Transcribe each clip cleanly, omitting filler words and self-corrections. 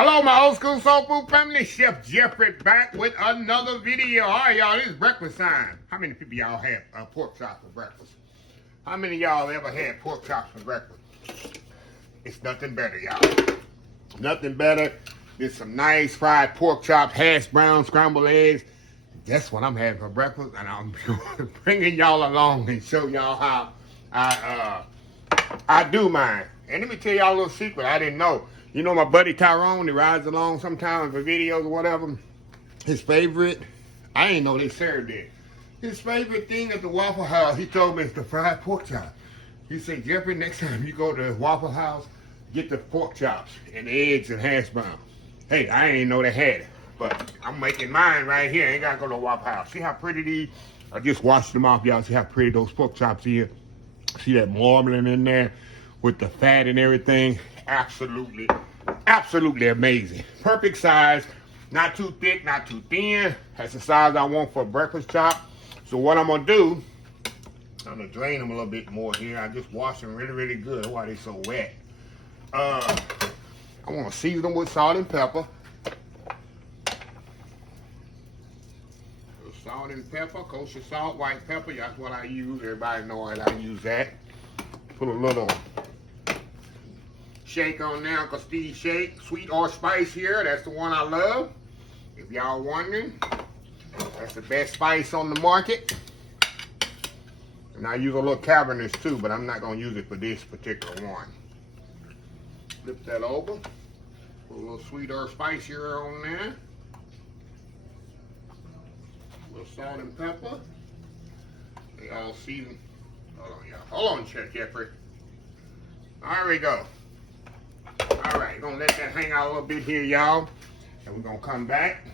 Hello, my old school soul food family. Chef Jeffrey back with another video. All right, y'all, this is breakfast time. How many people y'all have pork chops for breakfast? How many of y'all ever had pork chops for breakfast? It's nothing better, y'all. Nothing better than some nice fried pork chops, hash browns, scrambled eggs. That's what I'm having for breakfast, and I'm bringing y'all along and show y'all how I do mine. And let me tell y'all a little secret I didn't know. You know my buddy Tyrone, he rides along sometimes for videos or whatever. His favorite, I didn't know they served it. His favorite thing at the Waffle House, he told me, is the fried pork chop. He said, Jeffrey, next time you go to the Waffle House, get the pork chops and eggs and hash browns. Hey, I ain't know they had it, but I'm making mine right here. I ain't gotta go to the Waffle House. See how pretty these? I just washed them off, y'all. See how pretty those pork chops here? See that marbling in there with the fat and everything? Absolutely, absolutely amazing. Perfect size, not too thick, not too thin. That's the size I want for a breakfast chop. So what I'm gonna do, I'm gonna drain them a little bit more here. I just washed them really, really good. That's why they so wet. I wanna season them with salt and pepper. Salt and pepper, kosher salt, white pepper. That's what I use. Everybody knows I use that. Put a little shake on there, Uncle Steve shake. Sweet or spice here, that's the one I love. If y'all wondering, that's the best spice on the market. And I use a little cavernous too, but I'm not gonna use it for this particular one. Flip that over. Put a little sweet or spice here on there. A little salt and pepper. They all seasoned. Hold on, y'all. Hold on, Chef Jeffrey. There we go. All right, gonna let that hang out a little bit here, y'all. And we're gonna come back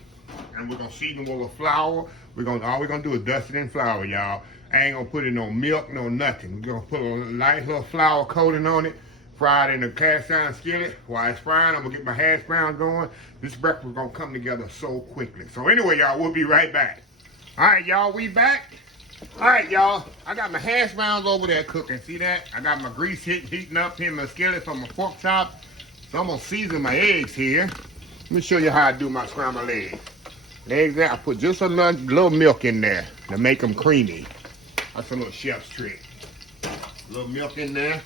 and we're gonna season with a little flour. All we're gonna do is dust it in flour, y'all. I ain't gonna put in no milk, no nothing. We're gonna put a light little flour coating on it, fry it in the cast iron skillet. While it's frying, I'm gonna get my hash browns going. This breakfast is gonna come together so quickly. So anyway, y'all, we'll be right back. All right, y'all, we back. All right, y'all, I got my hash browns over there cooking. See that? I got my grease heating up here in my skillet for my pork chop. So I'm gonna season my eggs here. Let me show you how I do my scrambled eggs. The eggs there, I put just a little milk in there to make them creamy. That's a little chef's trick. A little milk in there.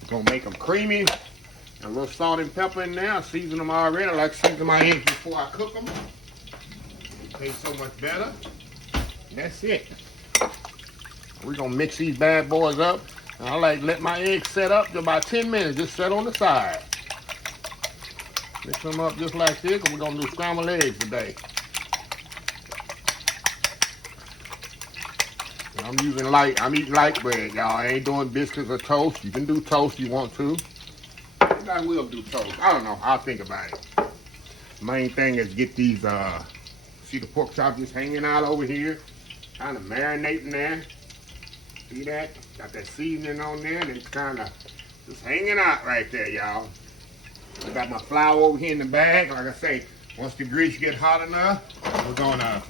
It's gonna make them creamy. And a little salt and pepper in there. I season them already. I like to season my eggs before I cook them. It tastes so much better. And that's it. We're gonna mix these bad boys up. And I like to let my eggs set up for about 10 minutes. Just set on the side. Mix them up just like this, and we're gonna do scrambled eggs today. And I'm eating light bread, y'all. I ain't doing biscuits or toast. You can do toast if you want to. I will do toast. I don't know. I'll think about it. Main thing is get these, see the pork chops just hanging out over here. Kind of marinating there. See that? Got that seasoning on there, and it's kind of just hanging out right there, y'all. I got my flour over here in the bag. Like I say, once the grease get hot enough, we're gonna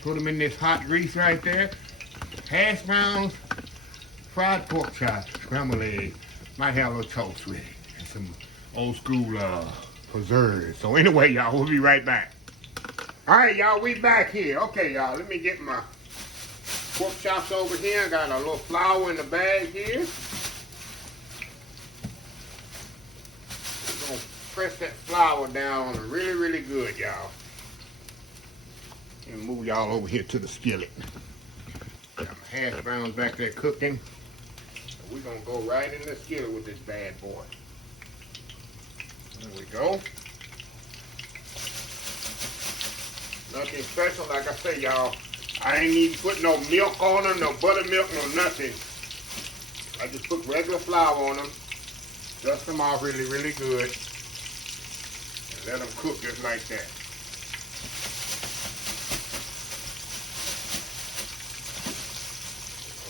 put them in this hot grease right there. Hash browns, fried pork chops, scrambled eggs. Might have a little toast with it, and some old school preserves. So anyway, y'all, we'll be right back. All right, y'all, we back here. Okay, y'all, let me get my pork chops over here. I got a little flour in the bag here. Press that flour down really, really good, y'all. And move y'all over here to the skillet. Got my hash browns back there cooking. And we're gonna go right in the skillet with this bad boy. There we go. Nothing special, like I say, y'all. I ain't even put no milk on them, no buttermilk, no nothing. I just put regular flour on them. Dust them off really, really good. Let them cook just like that.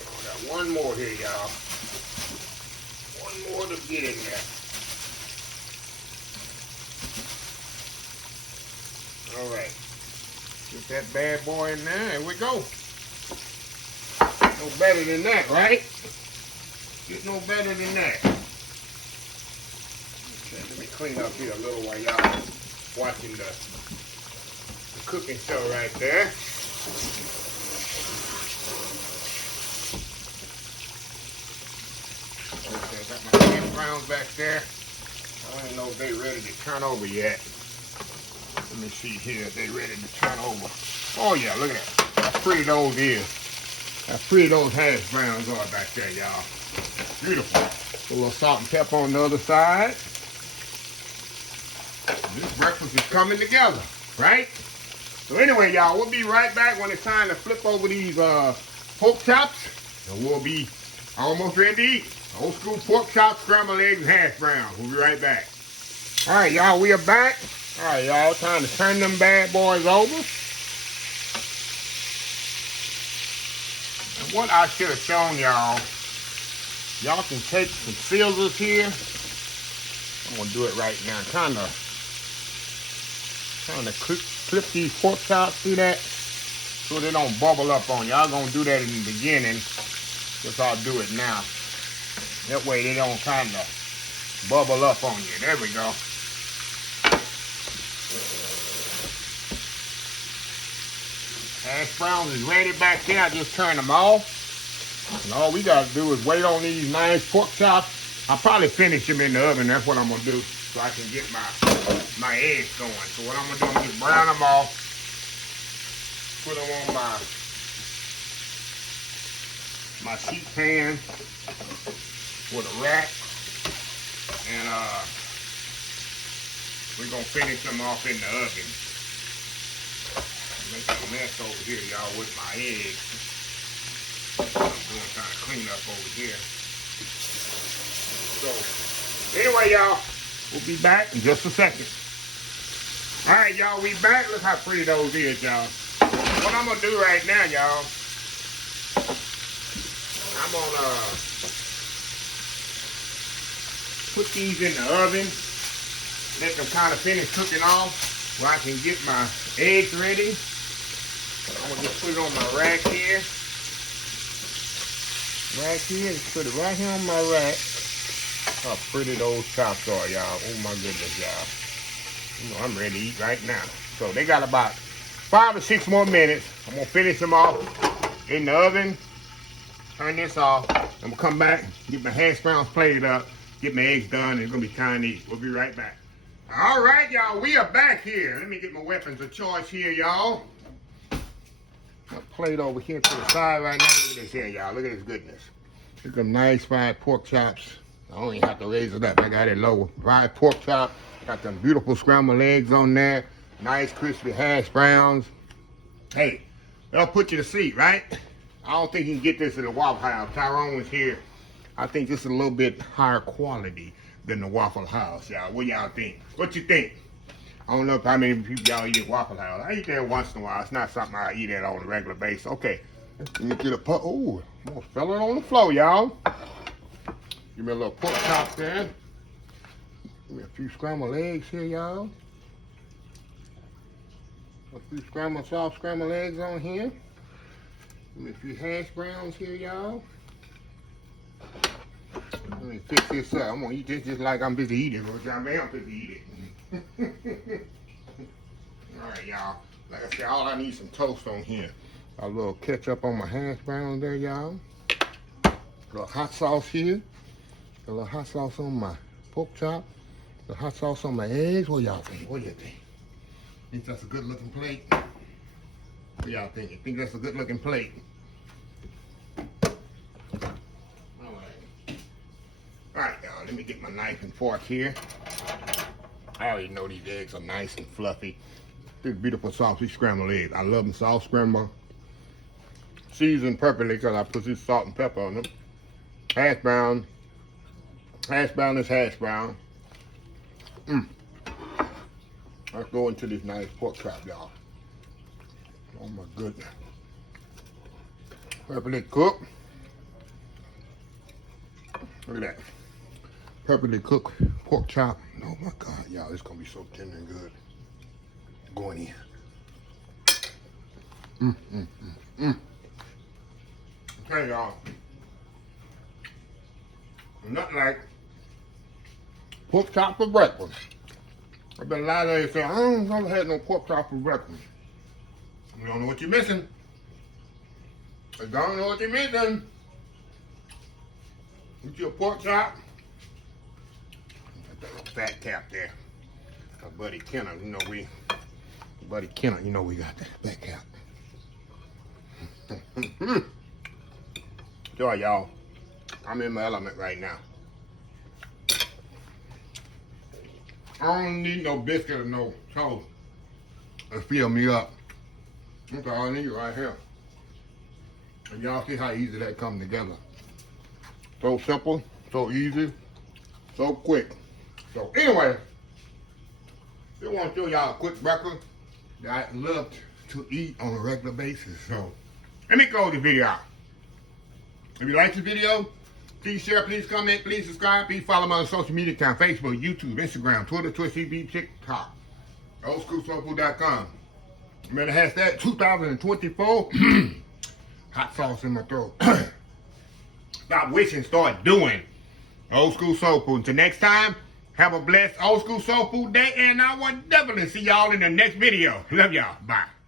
I got one more here, y'all. One more to get in there. All right. Get that bad boy in there. Here we go. No better than that, right? Get no better than that. Let me clean up here a little while y'all watching the cooking show right there. Okay, got my hash browns back there. I don't know if they ready to turn over yet. Let me see here if they ready to turn over. Oh yeah, look at that. How pretty those is. How pretty those hash browns are back there, y'all. Beautiful. A little salt and pepper on the other side. This breakfast is coming together, right? So anyway, y'all, we'll be right back when it's time to flip over these pork chops. And we'll be almost ready to eat. Old school pork chops, scrambled eggs, and hash browns. We'll be right back. All right, y'all, we are back. All right, y'all, time to turn them bad boys over. And what I should have shown y'all, y'all can take some scissors here. I'm gonna do it right now. Kind of clip these pork chops, see that? So they don't bubble up on you. Y'all gonna do that in the beginning. Just I'll do it now. That way they don't kind of bubble up on you. There we go. Hash browns is ready back there. I just turned them off. And all we gotta do is wait on these nice pork chops. I'll probably finish them in the oven. That's what I'm gonna do, so I can get my eggs going. So what I'm gonna do, I'm gonna just brown them off, put them on my sheet pan with a rack, and we're gonna finish them off in the oven. Make a mess over here, y'all, with my eggs. I'm doing trying to clean up over here. So anyway, y'all, we'll be back in just a second. All right, y'all, we back. Look how pretty those is, y'all. What I'm gonna do right now, y'all, I'm gonna put these in the oven, let them kind of finish cooking off where I can get my eggs ready. I'm gonna just put it on my rack here. Just put it right here on my rack. How pretty those chops are, y'all. Oh my goodness, y'all. You know, I'm ready to eat right now. So they got about 5 or 6 more minutes. I'm gonna finish them off in the oven. Turn this off. I'm gonna come back, get my hash browns plated up, get my eggs done, and it's gonna be time to eat. We'll be right back. All right, y'all, we are back here. Let me get my weapons of choice here, y'all. My plate over here to the side right now. Look at this here, y'all. Look at this goodness. Look at them nice fried pork chops. I don't even have to raise it up. I got it lower. Fried pork chop. Got them beautiful scrambled eggs on there. Nice crispy hash browns. Hey, they'll put you to sleep, right? I don't think you can get this in the Waffle House. Tyrone was here. I think this is a little bit higher quality than the Waffle House, y'all. What y'all think? What you think? I don't know how many people y'all eat at Waffle House. I eat there once in a while. It's not something I eat at on a regular basis. Okay. Let me get a put. Oh, almost fell it on the floor, y'all. Give me a little pork chop there. Give me a few scrambled eggs here, y'all. A few soft scrambled eggs on here. Give me a few hash browns here, y'all. Let me fix this up. I'm gonna eat this just like I'm busy eating, which I am busy eating. Alright, y'all. Like I said, all I need is some toast on here. A little ketchup on my hash browns there, y'all. A little hot sauce here. A little hot sauce on my pork chop. The hot sauce on my eggs. What y'all think? What do you think? Think that's a good looking plate? What y'all think? You think that's a good looking plate? Alright, y'all, let me get my knife and fork here. I already know these eggs are nice and fluffy. These beautiful saucy scrambled eggs. I love them soft scrambled. Seasoned perfectly because I put this salt and pepper on them. Hash brown. Hash brown is hash brown. Let's go into this nice pork chop, y'all. Oh my goodness. Perfectly cooked. Look at that. Perfectly cooked pork chop. Oh my God, y'all, it's gonna be so tender and good. Going in. Okay, y'all. Nothing like Pork chop for breakfast. I've been a lot of days saying, I don't never had no pork chop for breakfast. You don't know what you're missing. You don't know what you're missing. Get your pork chop. Got that little fat cap there. Our buddy Kenner, you know we got that fat cap. Sorry, y'all. I'm in my element right now. I don't need no biscuit or no toast to fill me up. That's all I need right here. And y'all see how easy that comes together. So simple, so easy, so quick. So anyway, just want to show y'all a quick breakfast that I love to eat on a regular basis. So let me close the video out. If you like this video, please share, please comment, please subscribe, please follow my social media account, Facebook, YouTube, Instagram, Twitter, Twitch TV, TikTok, oldschoolsoulfood.com. Remember the hashtag 2024. Hot sauce in my throat. Stop wishing, start doing. Old School Soul Food. Until next time, have a blessed Old School Soul Food day, and I will definitely see y'all in the next video. Love y'all. Bye.